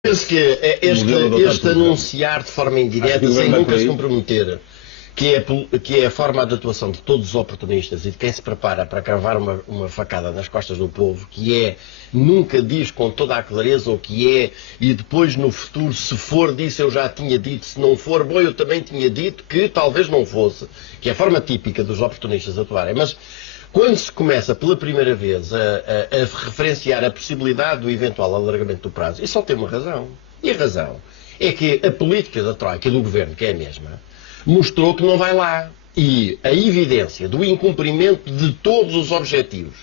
Penso que este anunciar de forma indireta, sem nunca se comprometer, que é a forma de atuação de todos os oportunistas e de quem se prepara para cravar uma facada nas costas do povo, que é, nunca diz com toda a clareza o que é, e depois no futuro, se for disso eu já tinha dito, se não for, bom, eu também tinha dito que talvez não fosse, que é a forma típica dos oportunistas atuarem. Mas quando se começa pela primeira vez a referenciar a possibilidade do eventual alargamento do prazo, isso só tem uma razão. E a razão é que a política da Troika e do Governo, que é a mesma, mostrou que não vai lá. E a evidência do incumprimento de todos os objetivos,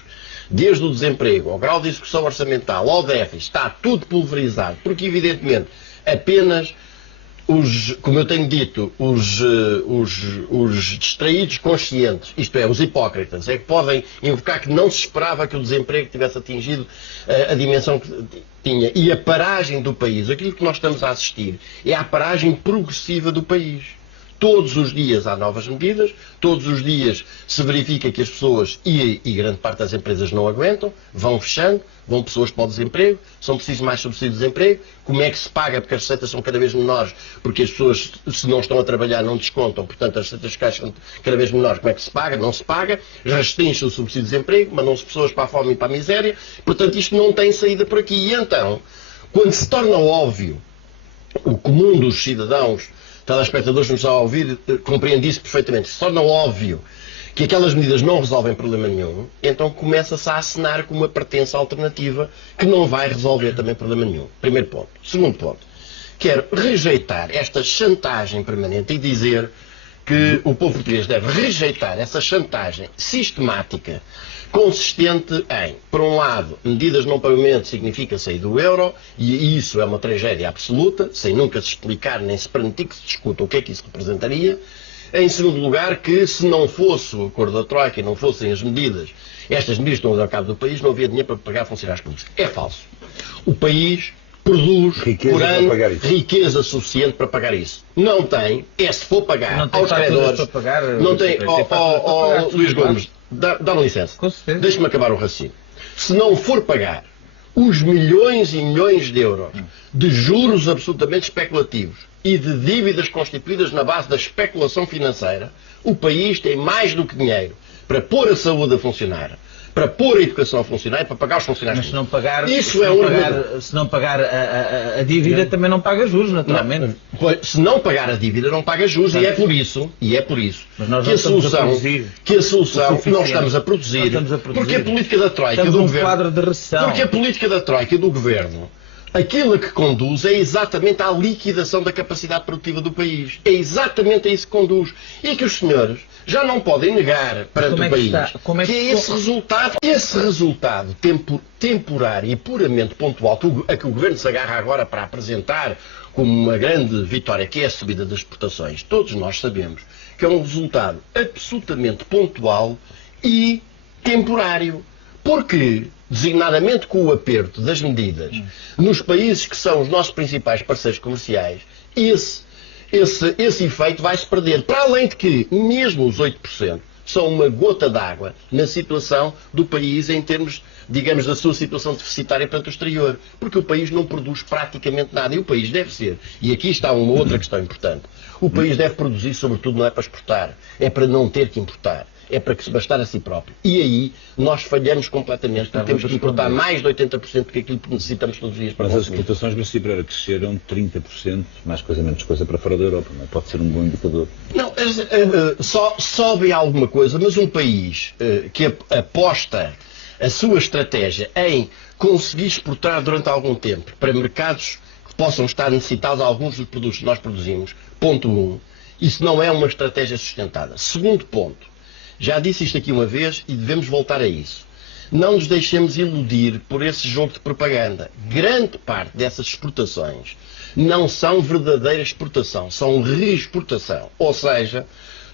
desde o desemprego, ao grau de execução orçamental, ao déficit, está tudo pulverizado, porque evidentemente apenas como eu tenho dito, os distraídos conscientes, isto é, os hipócritas, é que podem invocar que não se esperava que o desemprego tivesse atingido a dimensão que tinha. E a paragem do país, aquilo que nós estamos a assistir, é a paragem progressiva do país. Todos os dias há novas medidas, todos os dias se verifica que as pessoas e grande parte das empresas não aguentam, vão fechando, vão pessoas para o desemprego, são precisos mais subsídios de desemprego. Como é que se paga? Porque as receitas são cada vez menores, porque as pessoas, se não estão a trabalhar, não descontam, portanto as receitas fiscais são cada vez menores. Como é que se paga? Não se paga, restringe o subsídio de desemprego, mandam-se pessoas para a fome e para a miséria, portanto isto não tem saída por aqui. E então, quando se torna óbvio, o comum dos cidadãos, telespectadores que nos estão a ouvir, compreende isso perfeitamente. Se torna óbvio que aquelas medidas não resolvem problema nenhum, então começa-se a acenar com uma pretensa alternativa que não vai resolver também problema nenhum. Primeiro ponto. Segundo ponto. Quero rejeitar esta chantagem permanente e dizer que o povo português deve rejeitar essa chantagem sistemática, consistente em, por um lado, medidas de não pagamento significa sair do euro, e isso é uma tragédia absoluta, sem nunca se explicar nem se permitir que se discuta o que é que isso representaria. Em segundo lugar, que se não fosse o acordo da Troika e não fossem as medidas, estas medidas que estão a dar cabo do país, não havia dinheiro para pagar funcionários públicos. É falso. O país produz por ano riqueza suficiente para pagar isso. Não tem, se for pagar aos credores, não tem, Luís Gomes, dá-me licença, deixa-me acabar o raciocínio. Se não for pagar os milhões e milhões de euros de juros absolutamente especulativos e de dívidas constituídas na base da especulação financeira, o país tem mais do que dinheiro para pôr a saúde a funcionar, para pôr a educação a funcionar e para pagar os funcionários. Mas se não pagar, se não pagar a dívida, também não paga juros, naturalmente. Não, se não pagar a dívida, não paga juros, e é por isso que a solução nós estamos a produzir, porque a política da Troika e do Governo, porque a política da Troika e do Governo, aquilo que conduz é exatamente à liquidação da capacidade produtiva do país. É exatamente a isso que conduz. E que os senhores já não podem negar perante o país que é esse resultado temporário e puramente pontual a que o Governo se agarra agora para apresentar como uma grande vitória, que é a subida das exportações. Todos nós sabemos que é um resultado absolutamente pontual e temporário. Porque, designadamente com o aperto das medidas, nos países que são os nossos principais parceiros comerciais, esse efeito vai-se perder. Para além de que, mesmo os 8%, são uma gota d'água na situação do país em termos, digamos, da sua situação deficitária perante o exterior. Porque o país não produz praticamente nada. E o país deve ser, e aqui está uma outra questão importante, o país deve produzir, sobretudo, não é para exportar, é para não ter que importar. É para que se bastar a si próprio. E aí nós falhamos completamente. Temos que importar mais de 80% do que aquilo que necessitamos todos os dias para Mas as exportações brasileiras cresceram 30%, mais coisa menos coisa, para fora da Europa. Não pode ser um bom indicador. Não, só sobe alguma coisa, mas um país que aposta a sua estratégia em conseguir exportar durante algum tempo para mercados que possam estar necessitados de alguns dos produtos que nós produzimos, ponto 1, isso não é uma estratégia sustentada. Segundo ponto, já disse isto aqui uma vez e devemos voltar a isso. Não nos deixemos iludir por esse jogo de propaganda. Grande parte dessas exportações não são verdadeira exportação, são reexportação. Ou seja,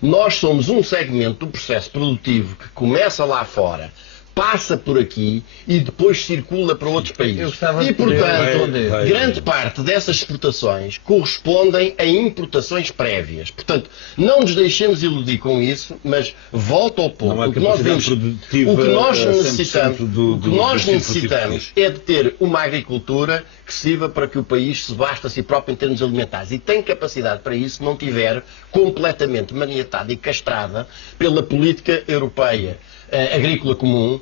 nós somos um segmento do processo produtivo que começa lá fora, passa por aqui e depois circula para outros países. E, portanto, grande parte dessas exportações correspondem a importações prévias. Portanto, não nos deixemos iludir com isso, mas volto ao ponto. O que nós necessitamos é de ter uma agricultura que sirva para que o país se basta a si próprio em termos alimentares. E tem capacidade para isso se não tiver completamente maniatada e castrada pela política europeia agrícola comum,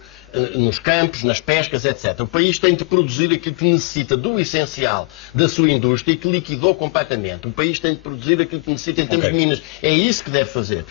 nos campos, nas pescas, etc. O país tem de produzir aquilo que necessita do essencial da sua indústria e que liquidou completamente. O país tem de produzir aquilo que necessita em termos de minas. É isso que deve fazer.